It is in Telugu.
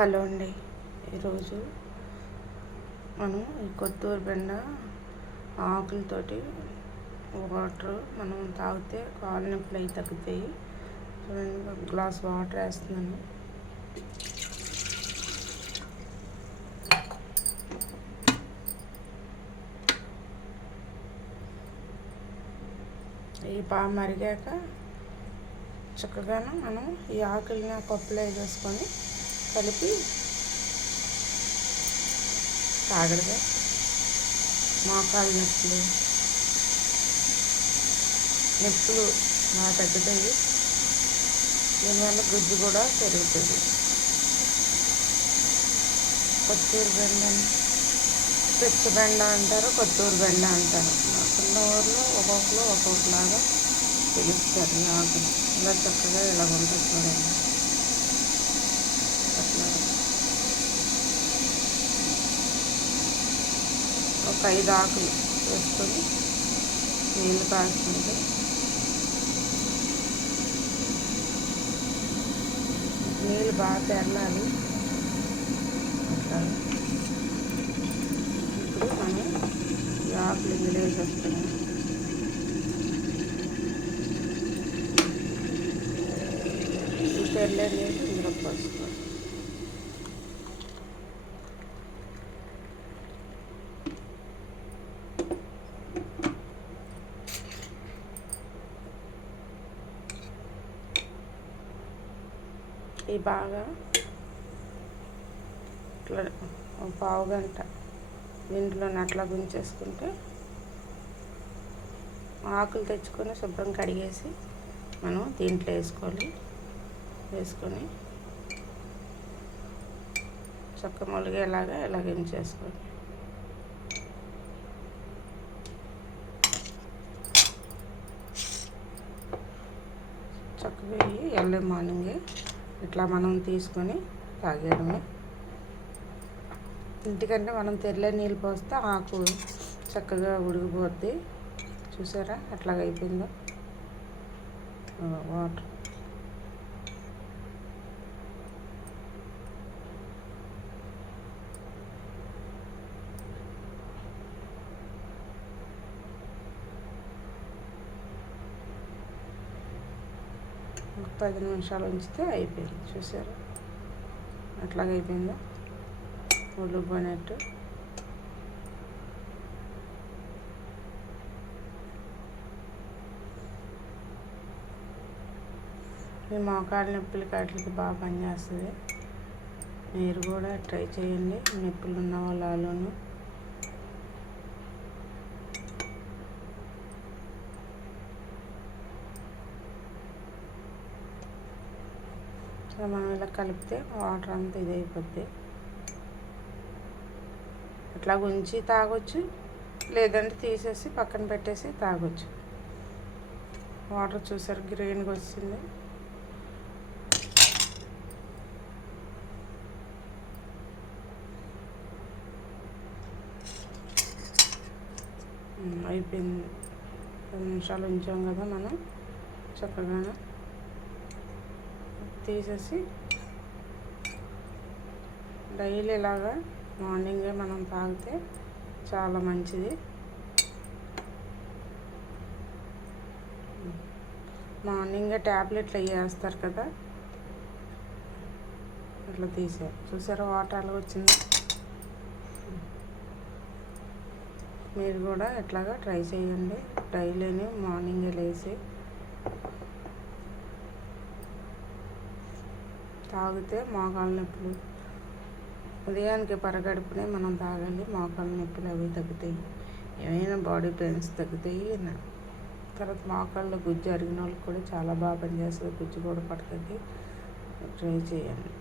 హలో అండి. ఈరోజు మనం ఈ కొత్తూరు బెండ ఆకులతోటి వాటర్ మనం తాగితే కాళ్ళ నొప్పులు అవి తగ్గుతాయి. చూడండి, ఒక గ్లాస్ వాటర్ వేస్తున్నాను. ఈ బాగా మరిగాక చక్కగాను మనం ఈ ఆకుల్ని కప్పులో వేసేసుకొని కలిపి తాగడమే. మోకాళ్ళ నొప్పులు బాగా తగ్గుతాయి. దీనివల్ల గుజ్జు కూడా పెరుగుతుంది. కొత్తూరు బెండ, పిచ్చి బెండ అంటారు, కొత్తూరు బెండ అంటారు. మాకున్న ఊర్లో ఒక్కొక్కరు ఒక్కొక్కలాగా పిలుస్తారు. ఈ ఆకులు ఇలా చక్కగా ఇలా ఉంటుంది చూడండి. అట్లా ఒక 5 ఆకులు వేసుకొని నీళ్ళు కాచుకుంటే నీళ్ళు బాగా తెరలాలి. అట్లా ఇప్పుడు మనం ఈ ఆకులు ఇందులో వేసేస్తున్నాం. ఈ తెరలే నీళ్ళు ఇందులో పోసుకోవాలి. ఈ బాగా ఇట్లా పావు గంట దీంట్లో అట్లా గుంచేసుకుంటే ఆకులు తెచ్చుకొని శుభ్రం కడిగేసి మనం దీంట్లో వేసుకొని చక్క మొలిగేలాగా ఇలా గుంచేసుకోండి. చక్కగా ఎర్లీ మార్నింగే ఇట్లా మనం తీసుకొని తాగేయడమే. ఇంటికంటే మనం తెరలే నీళ్ళు పోస్తే ఆకు చక్కగా ఉడికిపోద్ది. చూసారా అట్లాగ అయిపోయిందో వాటర్. ఒక 10 నిమిషాలు ఉంచితే అయిపోయింది. చూసారా అట్లాగైపోయిందో ఉడికిపోయినట్టు. ఈ మోకాళ్ళ నొప్పులకి వాటికి బాగా పనిచేస్తుంది. మీరు కూడా ట్రై చేయండి, నొప్పులు ఉన్న వాళ్ళను. మనం ఇలా కలిపితే వాటర్ అంతా ఇదైపోద్ది. ఇట్లా ఉంచి తాగొచ్చు, లేదంటే తీసేసి పక్కన పెట్టేసి తాగొచ్చు. వాటర్ చూసారు గ్రీన్గా వచ్చింది. అయిపోయింది. 10 నిమిషాలు ఉంచాం కదా మనం. చక్కగా తీసేసి డైలీ ఇలాగా మార్నింగే మనం తాగితే చాలా మంచిది. మార్నింగే ట్యాబ్లెట్లు అవి వేస్తారు కదా, అట్లా తీసారు. చూసారా వాటర్ అలా వచ్చింది. మీరు కూడా ఇట్లాగా ట్రై చేయండి. డైలీని మార్నింగే లేచి తాగితే మోకాళ్ళ నొప్పులు ఉదయానికి పరగడుపునే మనం తాగాలి. మోకాళ్ళ నొప్పులు అవి తగ్గుతాయి. ఏమైనా బాడీ పెయిన్స్ తగ్గుతాయి. తర్వాత మోకాళ్ళలో గుజ్జు అరిగిన వాళ్ళకి కూడా చాలా బాగా పనిచేస్తుంది. గుజ్జు కూడా పడుతుంది. ట్రై చేయండి.